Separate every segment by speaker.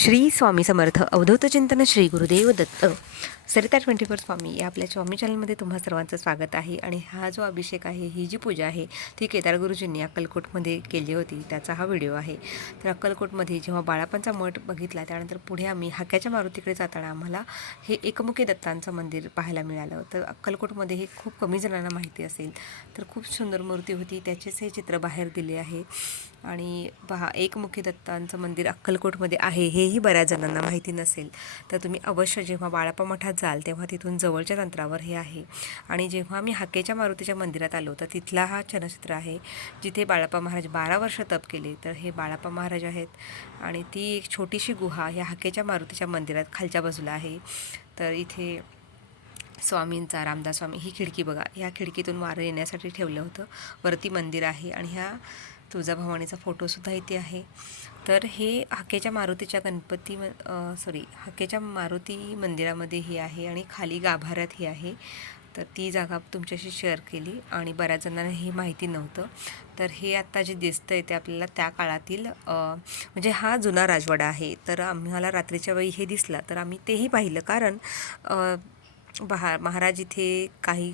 Speaker 1: श्री स्वामी समर्थ अवधूत चिंतन Shri Gurudev Datta. Sarita twenty four स्वामी या आपल्या स्वामी चॅनलमध्ये तुम्हा सर्वांचं स्वागत आहे. आणि हा जो अभिषेक आहे ही जी पूजा आहे ती केदार गुरुजींनी अक्कलकोटमध्ये केली होती. त्याचा हा व्हिडिओ आहे. तर अक्कलकोटमध्ये जेव्हा बाळापांचा मठ बघितला त्यानंतर पुढे आम्ही हाक्याच्या मारुतीकडे जाताना आम्हाला हे एकमुखी दत्तांचं मंदिर पाहायला मिळालं. तर अक्कलकोटमध्ये हे खूप कमी जणांना माहिती असेल तर खूप सुंदर मूर्ती होती. त्याचेच हे चित्र बाहेर दिले आहे. आणि पहा एकमुखी दत्तांचं मंदिर अक्कलकोटमध्ये आहे. हे हेही बऱ्याच जणांना माहिती नसेल तर तुम्ही अवश्य जेव्हा बाळापा मठात जाल तेव्हा तिथून जवळच्या तंत्रावर हे आहे. आणि जेव्हा मी हाकेच्या मारुतीच्या मंदिरात आलो तर तिथला हा चलचित्र आहे जिथे बाळापा महाराज बारा वर्ष तप केले. तर हे बाळापा महाराज आहेत आणि ती एक छोटीशी गुहा ह्या हाकेच्या मारुतीच्या मंदिरात खालच्या बाजूला आहे. तर इथे स्वामींचा रामदास स्वामी ही खिडकी बघा ह्या खिडकीतून वारं येण्यासाठी ठेवलं होतं. वरती मंदिर आहे आणि ह्या तुळजाभवानीचा फोटोसुद्धा इथे आहे. तर हे हाकेच्या मारुतीच्या गणपती सॉरी हाकेच्या मारुती मंदिरामध्ये हे आहे आणि खाली गाभाऱ्यात ही आहे. तर ती जागा तुमच्याशी शेअर केली आणि बऱ्याच जणांना हे माहिती नव्हतं. तर हे आत्ता जे दिसतं आहे ते आपल्याला त्या काळातील म्हणजे हा जुना राजवाडा आहे. तर आम्हाला रात्रीच्या वेळी हे दिसला. तर आम्ही तेही पाहिलं. कारण बहा महाराज इथे काही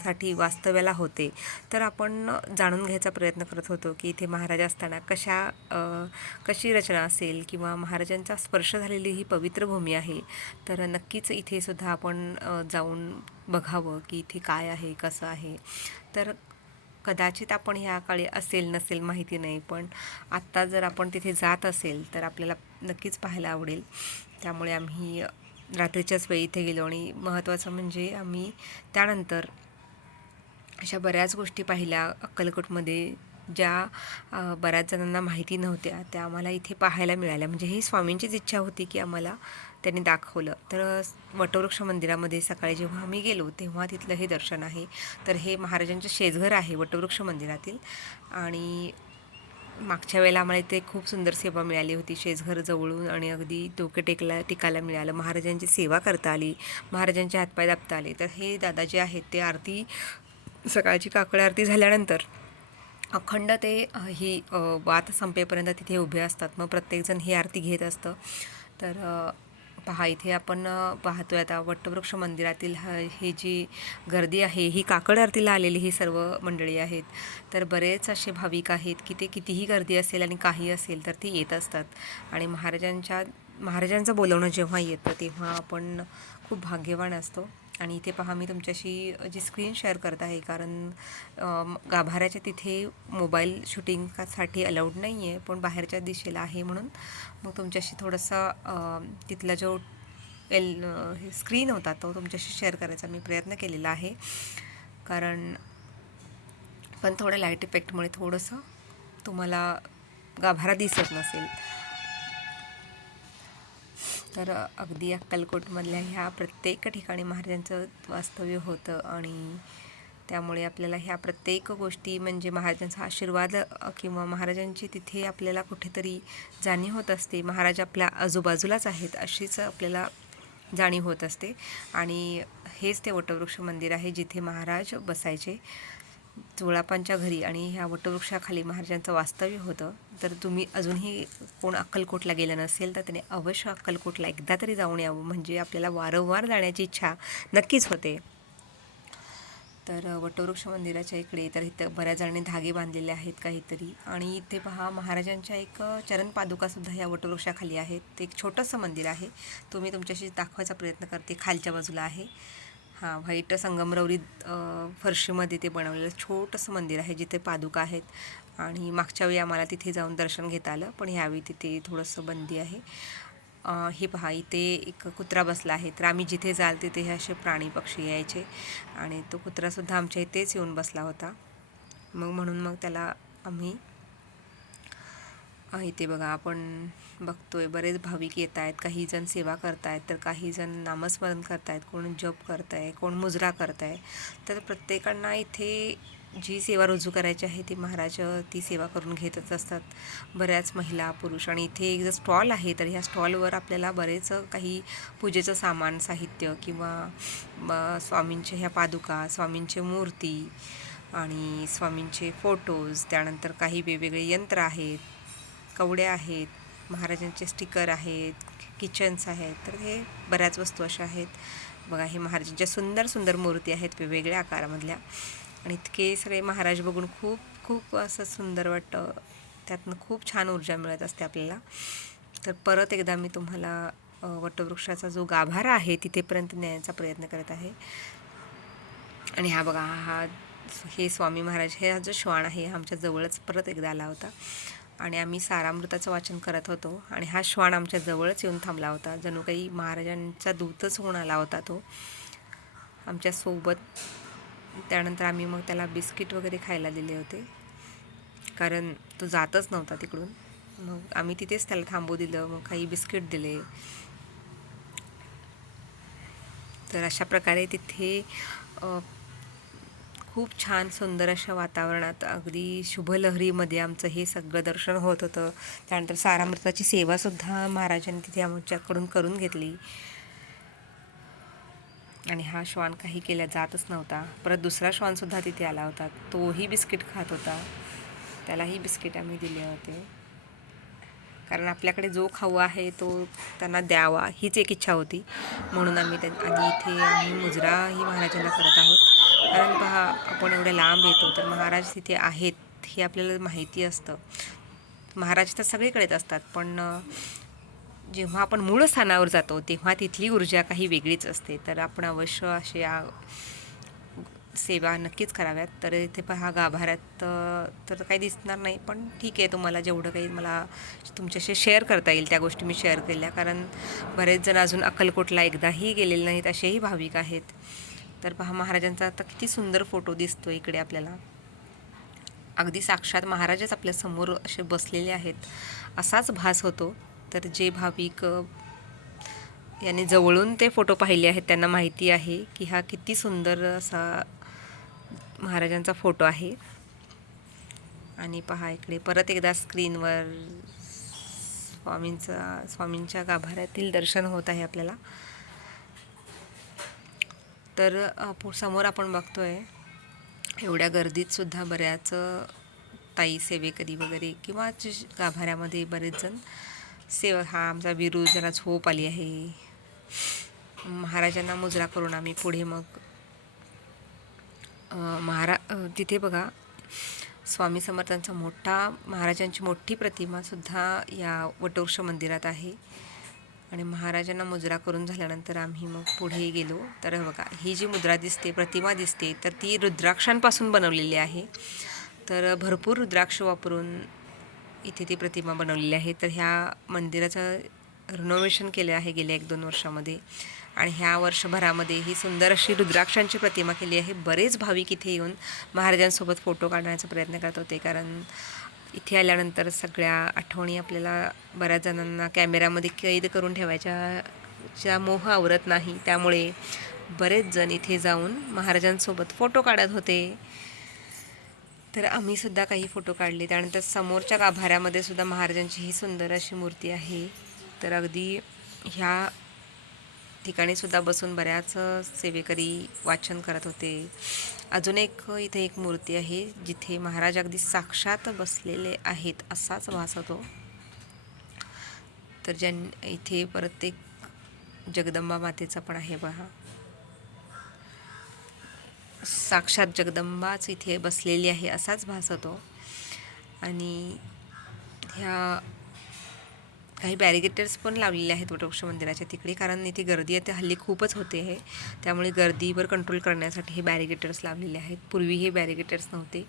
Speaker 1: साठी वास्तव्याला होते. तर आपण जाणून घ्यायचा प्रयत्न करत होतो की इथे महाराज असताना कशा कशी रचना असेल किंवा महाराजांचा स्पर्श झालेली ही पवित्र भूमी आहे. तर नक्कीच इथे सुद्धा आपण जाऊन बघावं की इथे काय आहे कसं आहे. तर कदाचित आपण ह्या काळी असेल नसेल माहिती नाही पण आत्ता जर आपण तिथे जात असेल तर आपल्याला नक्कीच पाहायला आवडेल. त्यामुळे आम्ही रात्रीच्याच वेळी इथे गेलो आणि महत्त्वाचं म्हणजे आम्ही त्यानंतर अशा बऱ्याच गोष्टी पाहिल्या अक्कलकोटमध्ये ज्या बऱ्याच जणांना माहिती नव्हत्या त्या आम्हाला इथे पाहायला मिळाल्या. म्हणजे ही स्वामींचीच इच्छा होती की आम्हाला त्यांनी दाखवलं. तर वटवृक्ष मंदिरामध्ये सकाळी जेव्हा आम्ही गेलो तेव्हा तिथलं हे दर्शन आहे. तर हे महाराजांचं शेजघर आहे वटवृक्ष मंदिरातील. आणि मागच्या वेळेला आम्हाला इथे खूप सुंदर सेवा मिळाली होती. शेजघर जवळून आणि अगदी डोके टेकला टिकायला मिळालं. महाराजांची सेवा करता आली महाराजांचे हातपाय दाबता आले. तर हे दादा जे आहेत ते आरती सकाळची काकड आरती झाल्यानंतर अखंड ते ही वात संपेपर्यंत तिथे उभे असतात. मग प्रत्येकजण ही आरती घेत असतं. तर पहा इथे आपण पाहतो पाहतोय आता वट्टवृक्ष मंदिरातील ह ही जी गर्दी आहे ही काकड आरतीला आलेली ही सर्व मंडळी आहेत. तर बरेच असे भाविक आहेत की ते कितीही गर्दी असेल आणि काही असेल तर ते येत असतात. आणि महाराजांच्या महाराजांचं बोलवणं जेव्हा येतं तेव्हा आपण खूप भाग्यवान असतो. आणि इथे पहा मी तुमच्याशी जी स्क्रीन शेअर करत आहे कारण गाभाऱ्याच्या तिथे मोबाईल शूटिंगसाठी अलाउड नाही आहे पण बाहेरच्या दिशेला आहे म्हणून मग तुमच्याशी थोडंसं तिथला जो एल हे स्क्रीन होता तो तुमच्याशी शेअर करायचा मी प्रयत्न केलेला आहे. कारण पण थोड्या लाइट इफेक्टमुळे थोडंसं तुम्हाला गाभारा दिसत नसेल. तर अगदी अक्कलकोटमधल्या ह्या प्रत्येक ठिकाणी महाराजांचं वास्तव्य होतं आणि त्यामुळे आपल्याला ह्या प्रत्येक गोष्टी म्हणजे महाराजांचा आशीर्वाद किंवा महाराजांची तिथे आपल्याला कुठेतरी जाणीव होत असते. महाराज आपल्या आजूबाजूलाच आहेत अशीच आपल्याला जाणीव होत असते. आणि हेच ते वटवृक्ष मंदिर आहे जिथे महाराज बसायचे. चोळापांच्या घरी आणि ह्या वटवृक्षाखाली महाराजांचं वास्तव्य होतं. तर तुम्ही अजूनही कोण अक्कलकोटला गेलं नसेल तर त्याने अवश्य अक्कलकोटला एकदा तरी जाऊन यावं. म्हणजे आपल्याला वारंवार जाण्याची इच्छा नक्कीच होते. तर वटवृक्ष मंदिराच्या इकडे तर इथं बऱ्याच जणांनी धागे बांधलेले आहेत काहीतरी. आणि इथे पहा महाराजांच्या एक चरणपादुकासुद्धा चरण पादुकासुद्धा या वटवृक्षाखाली आहेत. ते एक छोटंसं मंदिर आहे. तो मी तुमच्याशी दाखवायचा प्रयत्न करते. खालच्या बाजूला आहे. हां व्हाईट संगमरवरी फरशीमध्ये ते बनवलेलं छोटंसं मंदिर आहे जिथे पादुका आहेत. आणि मागच्या वेळी आम्हाला तिथे जाऊन दर्शन घेता आलं पण ह्यावेळी तिथे थोडंसं बंदी आहे. हे पहा इथे एक कुत्रा बसला आहे तर आम्ही जिथे जाल तिथे हे असे प्राणी पक्षी यायचे. आणि तो कुत्रासुद्धा आमच्या इथेच येऊन बसला होता. मग म्हणून मग त्याला आम्ही इथे बघा आपण बघतोय बरेच भाविक येत आहेत काही जण सेवा करतायत तर काही जण नामस्मरण करतायत कोण जप करताय कोण मुजरा करताय तर प्रत्येकांना इथे जी सेवा रुजू करायची आहे ती महाराज ती सेवा करून घेतच असतात बऱ्याच महिला पुरुष. आणि इथे एक जर स्टॉल आहे तर ह्या स्टॉलवर आपल्याला बरेच काही पूजेचं सामान साहित्य किंवा स्वामींच्या ह्या पादुका स्वामींचे मूर्ती आणि स्वामींचे फोटोज त्यानंतर काही वेगवेगळे यंत्र आहेत. कवड्या आहेत महाराजांचे स्टिकर आहेत किचन्स आहेत तर हे बऱ्याच वस्तू अशा आहेत. बघा हे महाराजांच्या सुंदर सुंदर मूर्ती आहेत वेगवेगळ्या आकारामधल्या. आणि इतके सगळे महाराज बघून खूप खूप असं सुंदर वाटतं. त्यातनं खूप छान ऊर्जा मिळत असते आपल्याला. तर परत एकदा मी तुम्हाला वटवृक्षाचा जो गाभारा आहे तिथेपर्यंत न्यायचा प्रयत्न करत आहे. आणि हा बघा हा हे स्वामी महाराज हे हा जो श्वान आहे आमच्या जवळच परत एकदा आला होता. आणि आम्ही सारामृताचं वाचन करत होतो आणि हा श्वान आमच्या जवळच येऊन थांबला होता. जणू काही महाराजांचा दूतच होऊन आला होता तो. आमच्यासोबत त्यानंतर आम्ही मग त्याला बिस्किट वगैरे खायला दिले होते. कारण तो जातच नव्हता तिकडून. मग आम्ही तिथेच त्याला थांबू दिलं मग काही बिस्किट दिले. तर अशा प्रकारे तिथे खूप छान सुंदर अशा वातावरणात अगदी शुभलहरीमध्ये आमचं हे सगळं दर्शन होत होतं. त्यानंतर सारामृताची सेवासुद्धा महाराजांनी तिथे आमच्याकडून करून घेतली. आणि हा श्वान काही केल्या जातच नव्हता. परत दुसरा श्वानसुद्धा तिथे आला होता. तोही बिस्किट खात होता. त्यालाही बिस्किट आम्ही दिले होते. कारण आपल्याकडे जो खाऊ आहे तो त्यांना द्यावा हीच एक इच्छा होती. म्हणून आम्ही त्या आणि इथे आम्ही मुजराही महाराजांना करत आहोत. कारण पहा आपण एवढ्या लांब येतो तर महाराज तिथे आहेत हे आपल्याला माहिती असतं. महाराज तर सगळीकडेच असतात पण जेव्हा आपण मूळ स्थानावर जातो तेव्हा तिथली ऊर्जा काही वेगळीच असते. तर आपण अवश्य असे या सेवा नक्कीच कराव्यात. तर इथे पहा गाभाऱ्यात तर काही दिसणार नाही पण ठीक आहे तुम्हाला जेवढं काही मला तुमच्याशी शेअर करता येईल त्या गोष्टी मी शेअर केल्या. कारण बरेच जण अजून अक्कलकोटला एकदाही गेलेले नाहीत असेही भाविक आहेत. तर पहा महाराजांचा आता किती सुंदर फोटो दिसतो इकडे आपल्याला. अगदी साक्षात महाराजच आपल्यासमोर असे बसलेले आहेत. असाच भास होतो. तर जे भाविक याने यांनी जवळून ते फोटो पाहिले आहेत त्यांना माहिती आहे की हा किती सुंदर असा महाराजांचा फोटो आहे. आणि पहा इकडे परत एकदा स्क्रीनवर स्वामींचा स्वामींच्या गाभाऱ्यातील दर्शन होत आहे आपल्याला. तर पु- समोर आपण बघतो आहे एवढ्या गर्दीतसुद्धा बऱ्याच ताई सेवेकरी वगैरे किंवा गाभाऱ्यामध्ये बरेच जण सेवा हा आमचा विरू जरा झोप आली आहे. महाराजांना मुजरा करून आम्ही पुढे मग महारा तिथे बघा स्वामी समर्थांचा मोठा महाराजांची मोठी प्रतिमासुद्धा या वटवृक्ष मंदिरात आहे. आणि महाराजांना मुजरा करून झाल्यानंतर आम्ही मग पुढे गेलो. तर बघा ही जी मुद्रा दिसते प्रतिमा दिसते तर ती रुद्राक्षांपासून बनवलेली आहे. तर भरपूर रुद्राक्ष वापरून इथे ती प्रतिमा बनवलेली आहे. तर ह्या मंदिराचं रिनोव्हेशन केलं आहे गेल्या एक दोन वर्षामध्ये. आणि ह्या वर्षभरामध्ये ही सुंदर अशी रुद्राक्षांची प्रतिमा केली आहे. बरेच भाविक इथे येऊन महाराजांसोबत फोटो काढण्याचा प्रयत्न करत होते. कारण इथे आल्यानंतर सगळ्या आठवणी आपल्याला बऱ्याच जणांना कॅमेऱ्यामध्ये कैद करून ठेवायच्या च्या मोह आवरत नाही. त्यामुळे बरेच जण इथे जाऊन महाराजांसोबत फोटो काढत होते. तर आम्ही सुद्धा काही फोटो काढले. त्यानंतर समोरच्या गाभाऱ्यामध्ये सुद्धा महाराजांची ही सुंदर अशी मूर्ती आहे. तर अगदी ह्या ठिकाणी सुद्धा बसून बऱ्याच सेवेकरी वाचन करत होते. अजून एक इथे एक मूर्ती आहे जिथे महाराज अगदी साक्षात बसलेले आहेत असाच भास होतो. तर ज्यां इथे परत एक जगदंबा मातेचा पण आहे बघा. साक्षात जगदंबाच इथे बसलेली आहे असाच भास होतो. आणि ह्या काही बॅरिगेटर्स पण लावलेले आहेत वटवृक्ष मंदिराच्या तिकडे. कारण इथे गर्दी आता हल्ली खूपच होते आहे त्यामुळे गर्दीवर कंट्रोल करण्यासाठी हे बॅरिगेटर्स लावलेले आहेत. पूर्वी हे बॅरिगेटर्स नव्हते.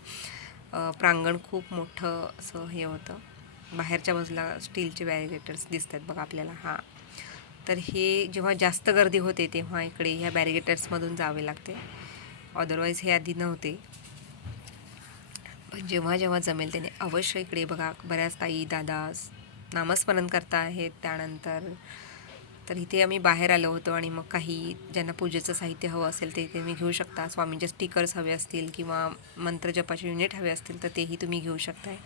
Speaker 1: प्रांगण खूप मोठं असं हे होतं. बाहेरच्या बाजूला स्टीलचे बॅरिगेटर्स दिसतात बघा आपल्याला. हां. तर हे जेव्हा जास्त गर्दी होते तेव्हा इकडे ह्या बॅरिगेटर्समधून जावे लागते. अदरवाईज हे आधी नव्हते. पण जेव्हा जेव्हा जमेल त्याने अवश्य इकडे बघा. बऱ्याच ताई दादा नामस्मरण करता आहेत त्यानंतर तर इथे आम्ही बाहेर आलो होतो आणि मग काही ज्यांना पूजेचं साहित्य हवं असेल ते तुम्ही घेऊ शकता. स्वामींचे स्टिकर्स हवे असतील किंवा मंत्रजपाचे युनिट हवे असतील तर तेही तुम्ही घेऊ शकताय.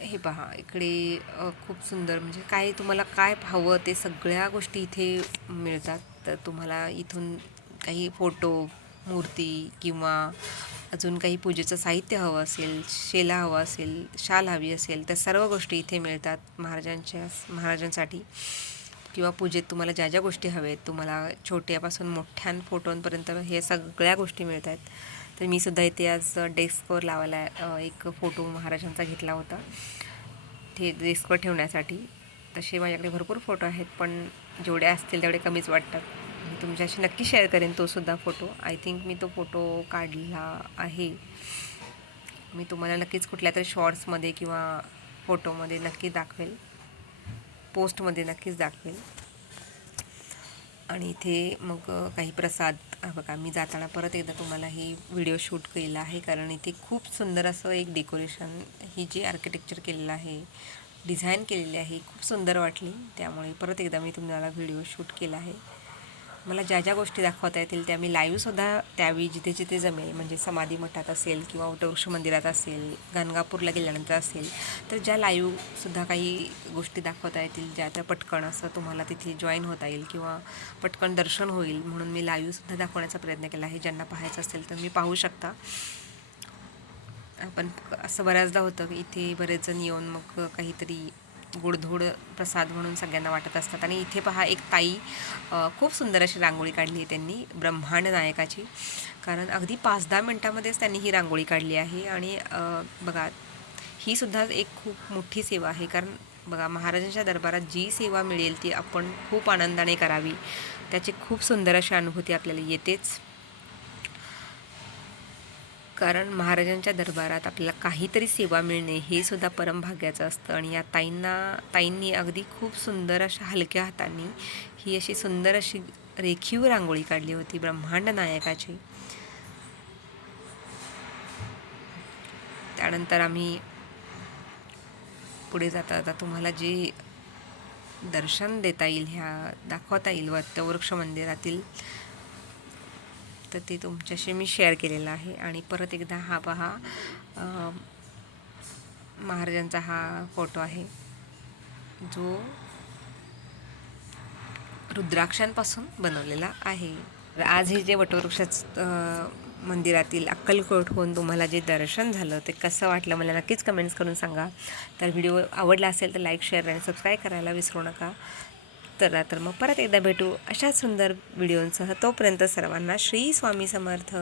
Speaker 1: हे पहा इकडे खूप सुंदर म्हणजे काय तुम्हाला काय हवं ते सगळ्या गोष्टी इथे मिळतात. तर तुम्हाला इथून काही फोटो मूर्ती किंवा अजून काही पूजेचं साहित्य हवं असेल शेला हवं असेल शाल हवी असेल त्या सर्व गोष्टी इथे मिळतात महाराजांच्या महाराजांसाठी. किंवा पूजेत तुम्हाला ज्या ज्या गोष्टी हव्या आहेत तुम्हाला छोट्यापासून मोठ्या फोटोंपर्यंत हे सगळ्या गोष्टी मिळत आहेत तर मी सुद्धा इथे आज डेस्कवर लावायला एक फोटो महाराजांचा घेतला होता. ते डेस्कवर ठेवण्यासाठी. तसे माझ्याकडे भरपूर फोटो आहेत पण जेवढे असतील तेवढे कमीच वाटतात. तुमच्याशी नक्की शेअर करेन तोसुद्धा फोटो आय थिंक मी तो फोटो काढला आहे. मी तुम्हाला नक्कीच कुठल्या तरी शॉर्ट्समध्ये किंवा फोटोमध्ये नक्की दाखवेल. पोस्टमध्ये नक्कीच दाखवेल. आणि इथे मग काही प्रसाद बघा मी जाताना परत एकदा तुम्हाला ही व्हिडिओ शूट केला आहे. कारण इथे खूप सुंदर असं एक डेकोरेशन ही जी आर्किटेक्चर केलेलं आहे डिझाईन केलेली आहे खूप सुंदर वाटली. त्यामुळे परत एकदा मी तुम्हाला व्हिडिओ शूट केला आहे. मला ज्या ज्या गोष्टी दाखवता येतील त्या मी लाईव्हसुद्धा त्यावेळी जिथे जिथे जमेल म्हणजे समाधी मठात असेल किंवा वटवृक्ष मंदिरात असेल गाणगापूरला गेल्यानंतर असेल तर ज्या लाईव्हसुद्धा काही गोष्टी दाखवता येतील ज्या त्या पटकन असं तुम्हाला तिथे जॉईन होता येईल किंवा पटकन दर्शन होईल म्हणून मी लाईव्हसुद्धा दाखवण्याचा प्रयत्न केला आहे. ज्यांना पाहायचं असेल तर मी पाहू शकता. आपण असं बऱ्याचदा होतं की इथे बरेच जण येऊन मग काहीतरी गोडधोड प्रसाद म्हणून सगळ्यांना वाटत असतात. आणि इथे पहा एक ताई खूप सुंदर अशी रांगोळी काढली आहे त्यांनी ब्रह्मांड नायकाची. कारण अगदी पाच दहा मिनटामध्येच त्यांनी ही रांगोळी काढली आहे. आणि बघा ही सुद्धा एक खूप मोठी सेवा आहे. कारण बघा महाराजांच्या दरबारात जी सेवा मिळेल ती आपण खूप आनंदाने करावी. त्याची खूप सुंदर अशी अनुभूती आपल्याला येतेच. कारण महाराजांच्या दरबारात आपल्याला काहीतरी सेवा मिळणे हे सुद्धा परमभाग्याचं असतं. आणि या ताईंना ताईंनी अगदी खूप सुंदर अशा हलक्या हातांनी ही अशी सुंदर अशी रेखीव रांगोळी काढली होती ब्रह्मांड नायकाची. त्यानंतर आम्ही पुढे जाता जाता तुम्हाला जे दर्शन देता येईल ह्या दाखवता येईल वृक्ष मंदिरातील तर ते तुमच्याशी मी शेअर केलेलं आहे. आणि परत एकदा हा पहा महाराजांचा हा फोटो आहे जो रुद्राक्षांपासून बनवलेला आहे. आज हे जे वटवृक्षाच मंदिरातील अक्कलकोट होऊन तुम्हाला जे दर्शन झालं ते कसं वाटलं मला नक्कीच कमेंट्स करून सांगा. तर व्हिडिओ आवडला असेल तर लाईक शेअर आणि सबस्क्राईब करायला विसरू नका. चला तर मग परत एकदा भेटू अशाच सुंदर व्हिडिओंसह तोपर्यंत सर्वांना श्री स्वामी समर्थ.